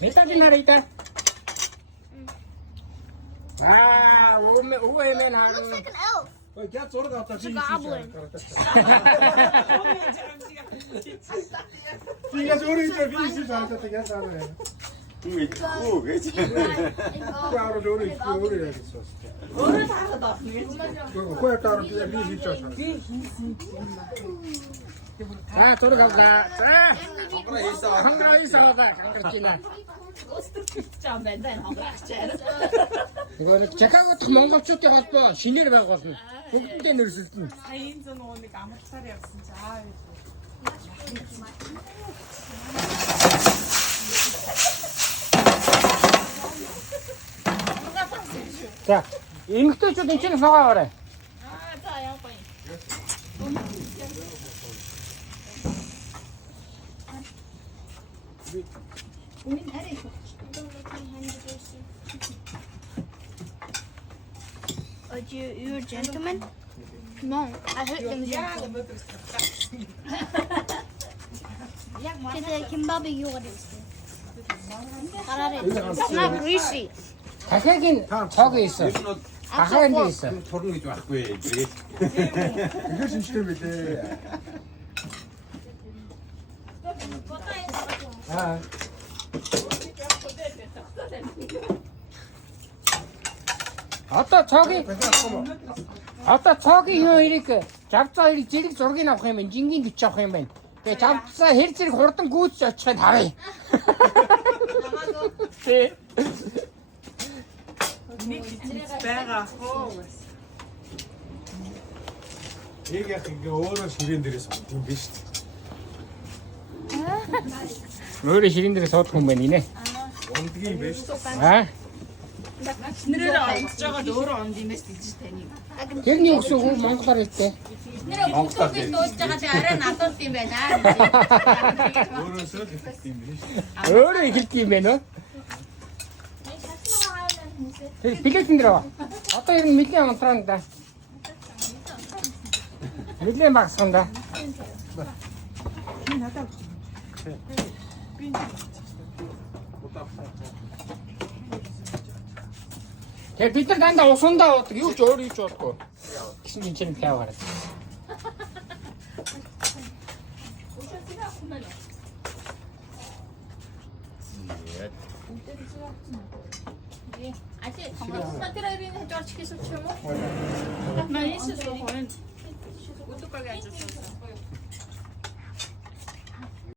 Metade narita. Uwe Looks like an elf. Gel sonra da hatta It's a goblin. Figa sonra işte bir işi zaten gel sana. Uu, гэж. Яар л өөрөө их өөрөө яг гэсэн. Өөрөө таарад авах нэг. Гоо таар би хийж чаашаа. зураг авлаа. За. Хонгороо хийсэн. Хонгороо хийсэн байгаа. Хонгорч байна. Өстөр битчаан байна даа хонгорчаар. Нөгөө нэг Чикагодх монголчуудын холбоо шинээр байгуулна. Бүгдэндээ нэрсэлтэн. Саяын зэн нэг амралтаар явсан чи аа. За, эмэгтэйчүүд энэ чинь ногоогоорой. За яа гоё. You're a gentleman? No, I hurt them. Because Kimbabi, you what is It's not greasy. Дахиагийн цог 있어. Ахаанд 있어. Турна гэж байхгүй. Ихээр шинжтэй билээ. Одоо цогийн юу хэрэг завцаа хэрэг зэрэг зургийг авах юм байна. Жингийн бичиж авах юм байна. Тэгээ завцаа хэр зэрэг хурдан гүйцэж очихыг харъя. Тэ. Нэг байгаа хоо. Нэг яг ингээ өөрөө ширээн дээрээс юм биш үү? Өөрөө ширэн дээр суудах юм байна нэ. Ундгийн биш. Нэрээр онцож байгаа л өөрөө онд юмээс тийж тань. Тэрний өсөө хөө монголоор хэлтэй. Нэрээ монголоор би дуулж байгаа л арай надад юм байна. Өөрөөсөө л хэлдэг юм биш. Өөрөө хэлдэг юм байна уу? Тэр билетэн дээр аа. Одоо ер нь нэлийн онцрон да. Нэлийн багсхан да. Тэгээ бид нар дандаа усандаа уудаг. Юу ч өөр хийж болохгүй. Гэсэн чинь пяваар. А ти смотря ирийн жорч хийсэн ч юм уу? Манай шиш гоо. Өдөггүй ажиж байсан.